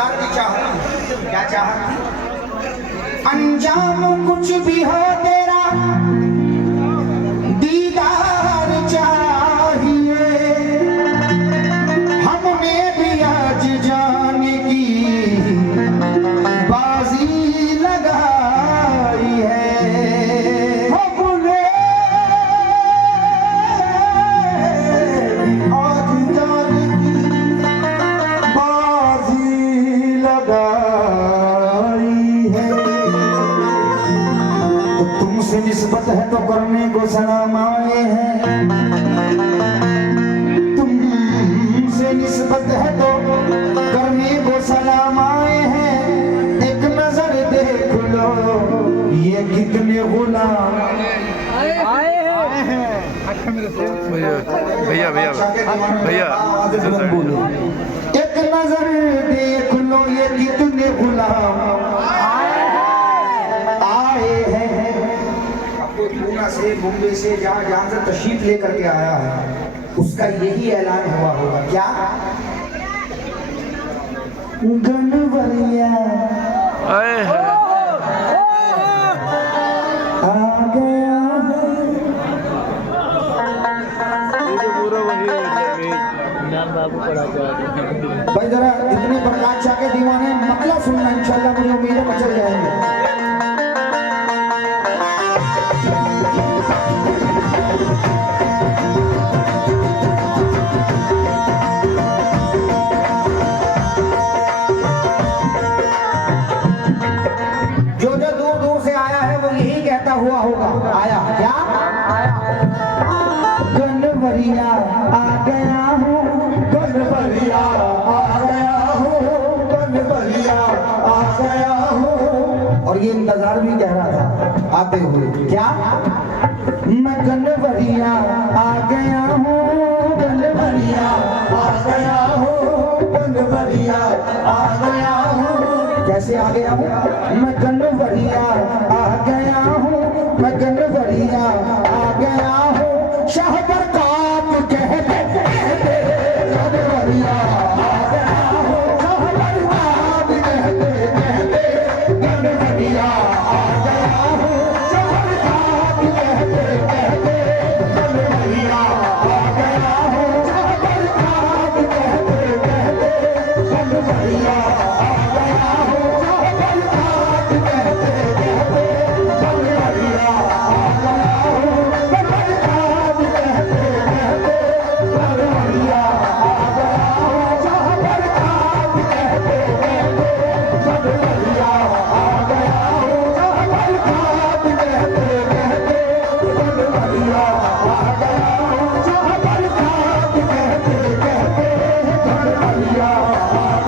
दीदार की चाहत। क्या चाहत? अंजाम कुछ भी हो तेरा दीदार चाहिए। हमने भी आज जाने की बाजी लगाई है। हमने आज जाने की बाजी लगाई है। तो तुमसे निस्बत है तो करने को सलाम आए हैं। तुमसे निस्बत है तो करने को सलाम आए हैं। एक नजर देख लो ये कितने गुलाम आए हैं। भैया भैया भैया बोलो, एक नजर देख लो ये कितने गुलाम आए हैं। आपको पूना से मुंबई से जहाँ से तशरीफ लेकर के आया है उसका यही ऐलान हुआ होगा। क्या? गनवरिया आ गया। भाई जरा इतने प्रकाश शाह के दीवाने मतलब सुनना, इंशाल्लाह मुझे उम्मीद है मचल जाएंगे। जो जो दूर दूर से आया है वो यही कहता हुआ होगा। आया क्या? गनवरिया आ गया हूँ, गनवरिया आ गया हूँ, गनवरिया आ गया हूँ। और ये इंतजार भी कह रहा था आते हुए। क्या? मैं गनवरिया आ गया हूँ, गनवरिया आ गया हूँ, गनवरिया आ गया हूँ। कैसे आ गया हूँ? मैं गनवरिया आ गया हूँ, मैं गनवरिया आ गया हूँ। शाह बरकात कहते गनवरिया आ गया हूँ, शाह बरकात कहते गनवरिया आ गया हूँ, शाह बरकात कहते गनवरिया आ गया हूँ, शाह बरकात कहते गनवरिया आ गया हूँ, शाह बरकात कहते गनवरिया आ गया हूँ, बरकात कहते गनवरिया आ गया हूँ, शाह बरकात कहते गनवरिया आ गया हूँ, शाह बरकात कहते गनवरिया आ गया हूँ, शाह बरकात कहते गनवरिया आ गया हूँ, शाह बरकात कहते गनवरिया आ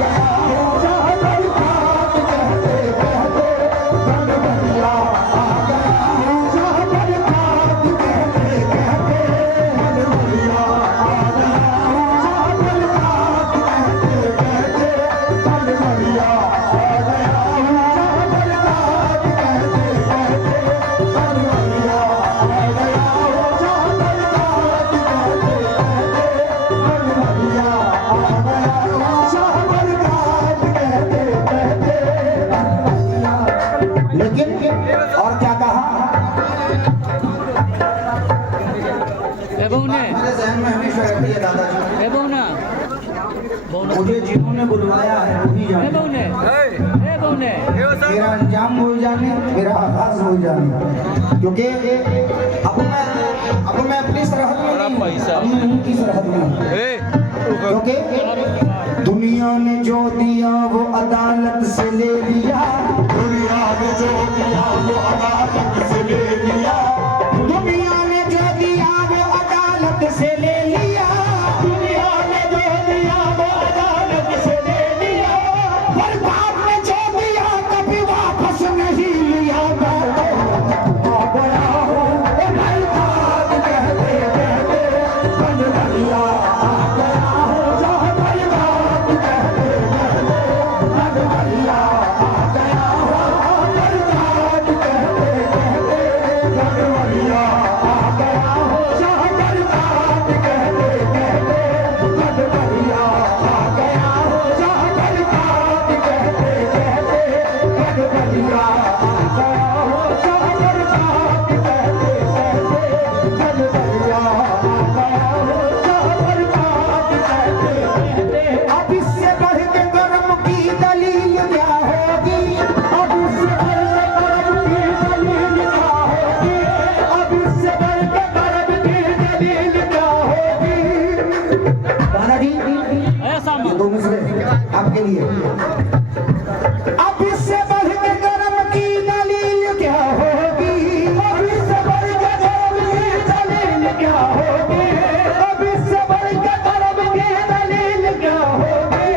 गया हूँ, शाह बरकात कहते गनवरिया आ गया हूँ, शाह बरकात कहते गनवरिया आ गया हूँ, शाह बरकात कहते गनवरिया आ गया हूँ, शाह बरकात कहते गनवरिया आ गया हूँ, शाह बरकात कहते। लेकिन और क्या कहा? मेरे ज़हन में हमेशा रहती है दादाजी, मुझे जिन्होंने बुलवाया है वही जाने। मेरा अंजाम हो जाने, मेरा आगाज हो जाने। क्योंकि अब मैं अपनी सरहद में नहीं, अब मैं उनकी सरहद में हूँ। क्योंकि दुनिया ने जो दिया वो अदालत से ले लिया, दुनिया ने जो दिया वो अदालत से ले लिया, दुनिया ने जो दिया वो अदालत से ले लिया, दुनिया ने जो दिया वो अदालत से ले लिया, पर बाप ने जो दिया कभी वापस नहीं लिया। आ गया हूँ बरकात कहते गनवरिया आ गया हूँ, शाह बरकात कहते गनवरिया आ गया हूँ, बरकात कहते गनवरिया आपके लिए। अब इससे बढ़ के गरम की दलील क्या होगी, अब इससे बढ़ के गरम की दलील क्या होगी, अब इससे बढ़ के गरम की दलील क्या होगी।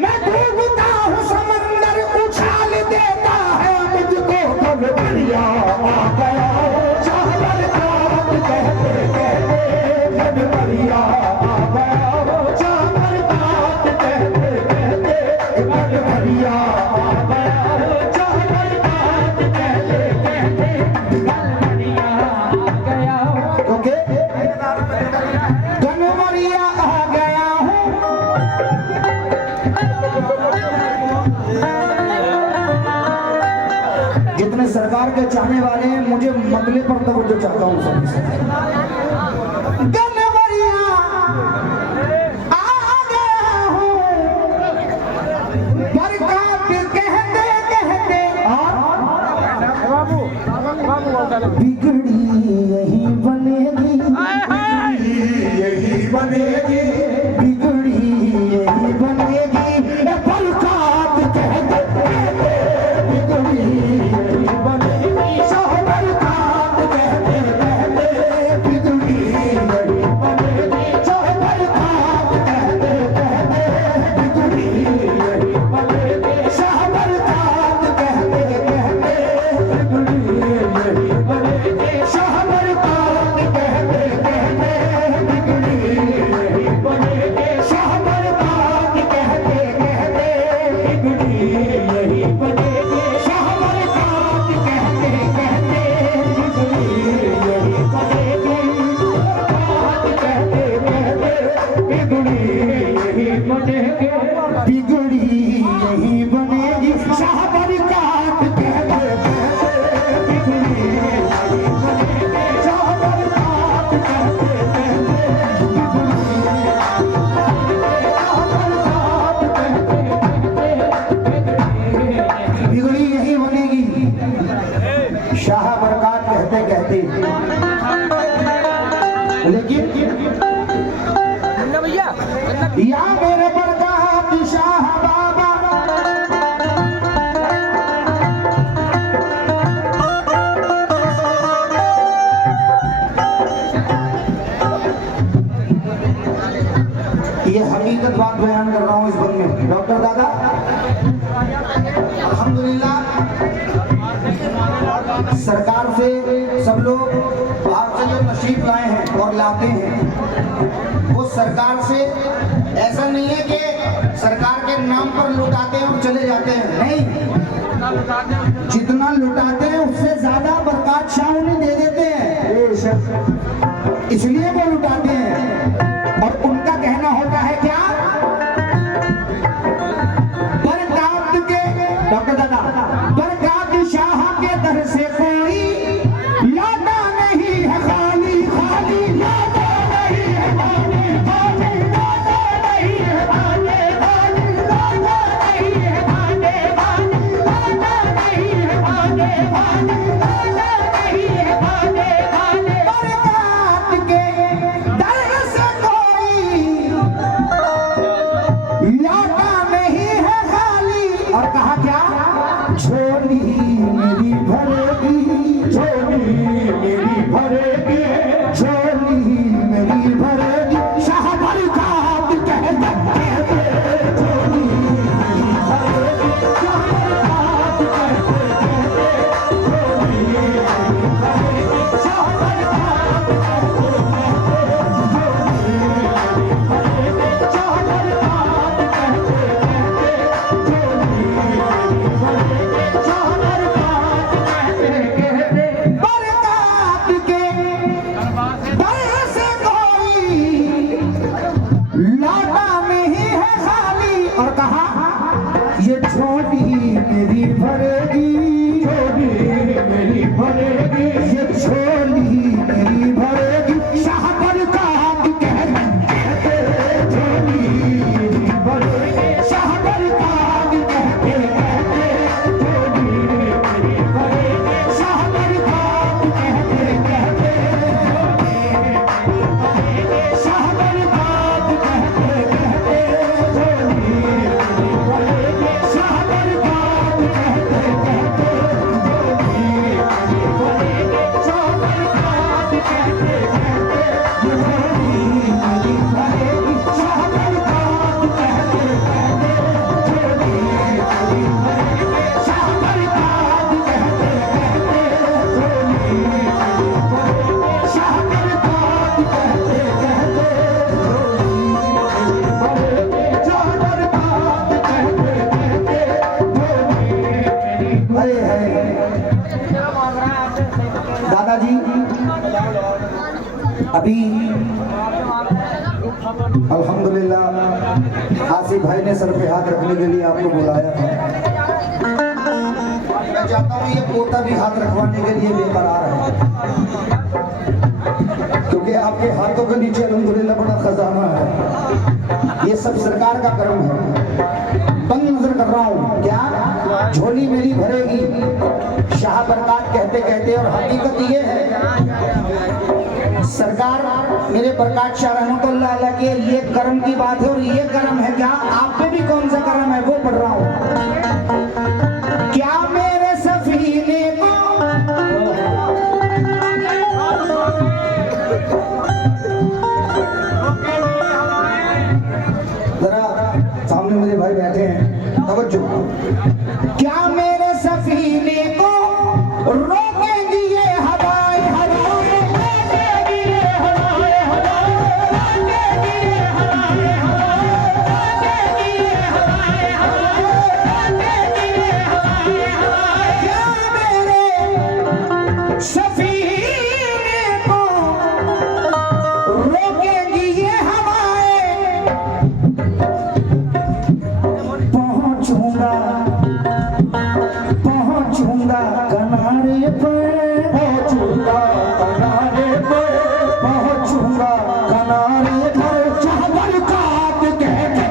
मैं डूबता हूँ समंदर उछाल देता है मुझको कब दरिया आ गया चाहकर काट कहते कहते कब दरिया आ गया चाहकर काट कहते कहते कब दरिया आ गया चाहकर काट कहते कहते कब दरिया आ गया। ओके गनवरिया आ गया हूँ। जितने सरकार के चाहने वाले हैं मुझे मतले पर तवज्जो चाहता हूँ सभी से। गनवरिया आ गया हूँ बरकत कहते कहते बिगड़ी यही बनेगी, यही बनेगी, बिगड़ी यही बनेगी बरकत कहते कहते बिगड़ी यही बनेगी बरकत कहते कहते बिगड़ी यही बनेगी बरकत कहते कहते बिगड़ी यही बनेगी बरकत कहते कहते बिगड़ी यही बनेगी शाहबरकात कहते कहते बिगड़ी यही बनेगी शाहबरकात कहते कहते बिगड़ी यही बनेगी शाहबरकात कहते कहते बिगड़ी यही बनेगी शाहबरकात कहते कहते बिगड़ी यही बनेगी, बिगड़ी यही बनेगी शाहबरकात कहते कहते बिगड़ी यही बनेगी शाहबरकात कहते कहते बिगड़ी यही बनेगी शाहबरकात कहते कहते। लेकिन या मेरे बरकत शाह बाबा ये हकीकत बात बयान कर रहा हूँ इस बंद में। डॉक्टर दादा अल्हम्दुलिल्लाह सरकार से सब लोग बाहर से जो नशीब लाए हैं और लाते हैं वो सरकार से ऐसा नहीं है कि सरकार के नाम पर लुटाते हैं और चले जाते हैं, नहीं, जितना लुटाते हैं उससे ज्यादा बरकत शाह उन्हें दे देते हैं, इसलिए वो लुटाते हैं। और उनका कहना होता है क्या, बरकत के डॉक्टर दादा बरकत शाह के दर से कोई लाता नहीं है खाली, खाली लाता नहीं है खाली, खाली लाता नहीं है खाली, खाली लाता नहीं है खाली, खाली लाता नहीं है खाली, खाली लाता नहीं है खाली, खाली बरकत के दर से कोई लाता नहीं है खाली। और कहा क्या, झोली मेरी भरेगी, झोली मेरी भरेगी, झोली मेरी भरेगी शाहबरकात कहते कहते झोली मेरी भरेगी शाहबरकात कहते कहते झोली मेरी भरेगी शाहबरकात कहते कहते झोली मेरी भरेगी शाहबरकात कहते कहते झोली अभी अल्हम्दुलिल्लाह आसिफ भाई ने सर पे हाथ रखने के लिए आपको बुलाया था। मैं चाहता हूँ ये पोता भी हाथ रखवाने के लिए बेकरार है, क्योंकि आपके हाथों के नीचे अल्हम्दुलिल्लाह बड़ा खजाना है। ये सब सरकार का कर्म है। तंग नजर कर रहा हूँ, क्या झोली मेरी भरेगी शाह बरकत कहते कहते। और हकीकत ये है सरकार मेरे प्रकाश शाह रहमतुल्लाह अलैह के ये कर्म की बात है। और ये कर्म है क्या, आप पे भी कौन सा कर्म है वो पढ़ रहा हूँ। क्या मेरे सफीने को जरा सामने मेरे भाई बैठे हैं, तवज्जो। क्या मेरे सफीने को रोकेंगी ये हवाएं हवाएं, रोकेंगी ये हवाएं हवाएं, रोकेंगी ये हवाएं हवाएं, रोकेंगी ये हवाएं हवाएं, रोकेंगी ये हवाएं हवाएं। क्या मेरे सफीने को रोकेंगी ये हवाएं, पहुंचूंगा पहुंचूंगा किनारे पर, पहुंचूंगा किनारे पर, पहुंचूंगा किनारे पर। चाह बरकत कहते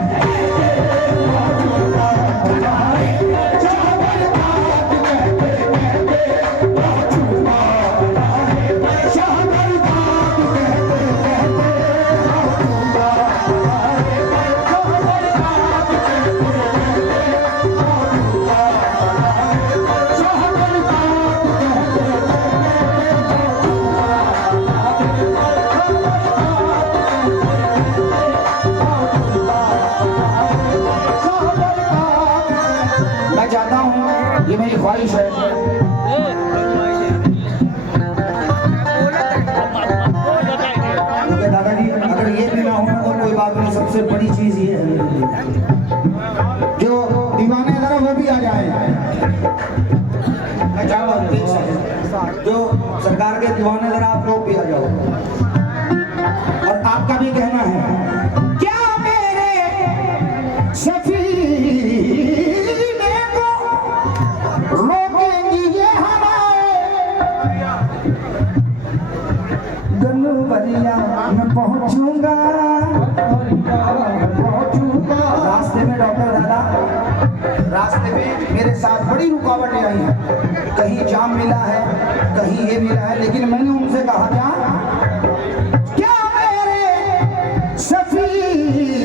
पहुंचूंगा किनारे, चाह बरकत कहते कहते पहुंचूंगा किनारे, चाह बरकत कहते कहते पहुंचूंगा किनारे, चाह बरकत मैं चाहता हूँ, ये मेरी ख्वाहिश है, दादाजी अगर ये भी ना होना तो कोई बात नहीं। सबसे बड़ी चीज ये है जो दीवाने जरा वो भी आ जाए। मैं चाहता हूँ जो सरकार के दीवाने जरा आप लोग भी आ जाओ। और आपका भी कहना है, क्या मेरे सफीने को रोकेंगी ये हवाएं, गनवरिया मैं पहुंचूंगा, पहुंचूंगा। रास्ते में डॉक्टर दादा, रास्ते में मेरे साथ बड़ी रुकावटें आई हैं। कहीं जाम मिला है, कहीं ये मिला है, लेकिन मैंने उनसे कहा क्या मेरे सफीने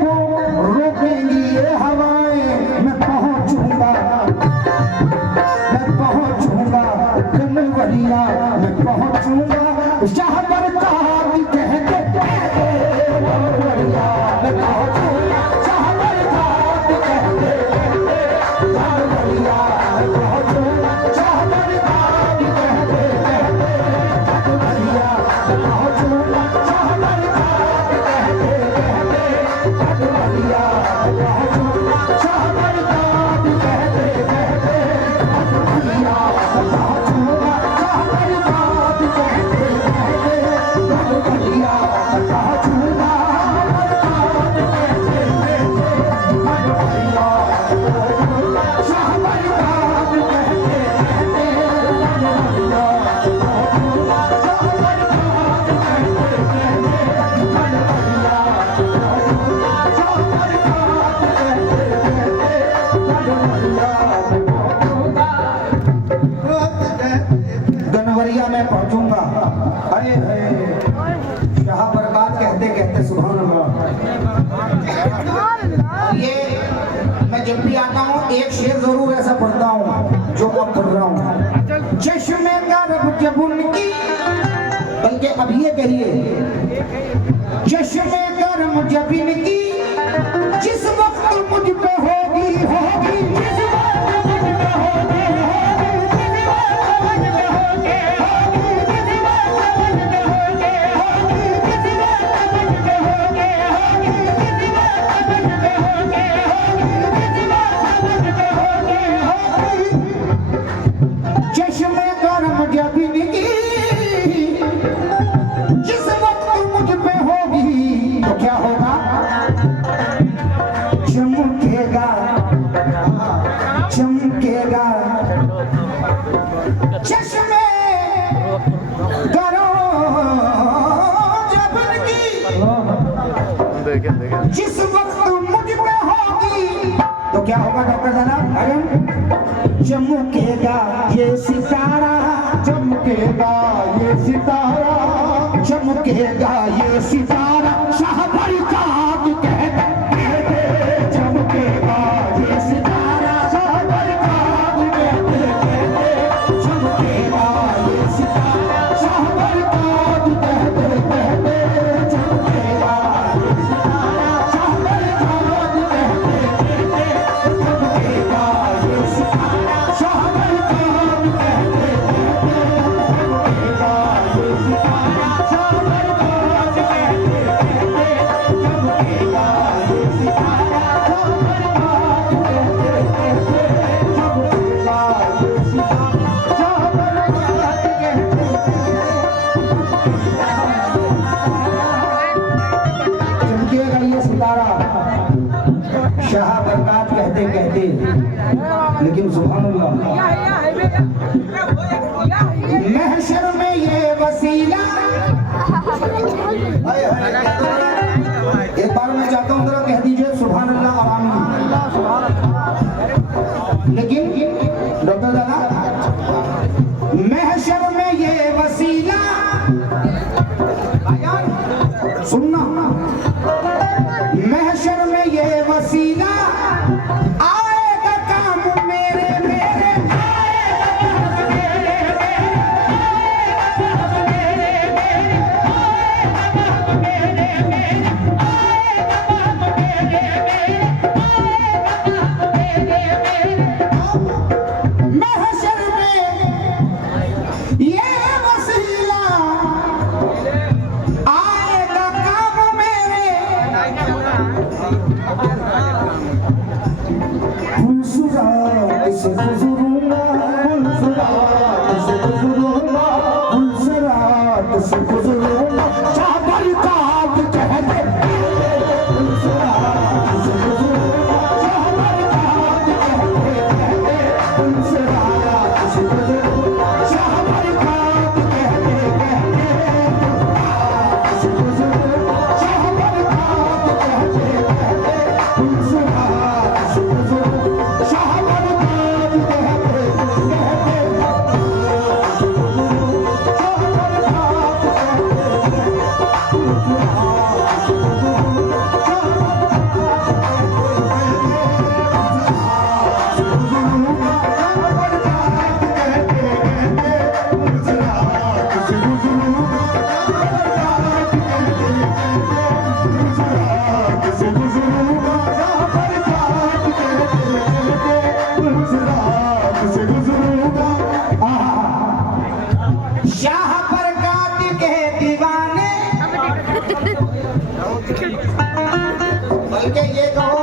को रोकेंगी ये हवाएं, मैं पहुंचूंगा कनवरिया, मैं पहुंचूंगा शाह बरकत कहते कनवरिया, मैं पहुंचूंगा शाह बरकत कहते कनवरिया, मैं पहुंचूंगा शाह बरकत कहते कनवरिया, मैं पहुंचूंगा शाह बरकत कहते कनवरिया, मैं पहुंचूंगा शाह बरकत कहते कनवरिया, मैं पहुंचूंगा शाह बरकत कहते कनवरिया, मैं पहुंचूंगा गनवरिया में पहुंचूंगा। अरे शाह बरकत कहते कहते सुभान अल्लाह। ये मैं जब भी आता हूँ एक शेर जरूर ऐसा पढ़ता हूँ जो अब पढ़ रहा हूँ। चश्मे का रब जब उनकी, बल्कि अब ये कहिए चश्मे का रब जब इनकी जिस वक्त मुझ पे होगी होगी, जिस वक्त मुझ पे होगी चश्मे कर्म जब इनकी जिस वक्त मुझ पे होगी तो क्या होगा डॉक्टर दादा? चमकेगा ये सितारा, चमकेगा ये सितारा, चमकेगा ये सितारा, शाहबर का कहते चमकेगा ये सितारा, शाहबर का कहते चमकेगा ये सितारा, शाहबर का कहते चमकेगा ये सितारा, शाहबर का कहते चमकेगा ये सितारा, शाहबर का शाह बरकात कहते कहते, लेकिन सुभान अल्लाह महशर में ये वसीला। एक बार मैं चाहता हूँ जरा कह दीजिए सुभान अल्लाह और आमीन। लेकिन डॉक्टर दादा, महशर में ये वसीला, सुनना, महशर में ये वसीला आएगा काम मेरे मेरे, महशर में ये वसीला आएगा काम मेरे, फुलसरात से गुजरूंगा, फुलसरात से गुजरूंगा, फुलसरात से गुजरूंगा, शाहबर का कहते फुलसरात से गुजरूंगा, शाहबर का कहते फुलसरात से गुजरूंगा, शाहबर का कहते से गुजरूंगा, शाहबर का कहते फुलसरात से गुजरूंगा, शाहबर शाह बरकात के दीवाने, बल्कि ये कहो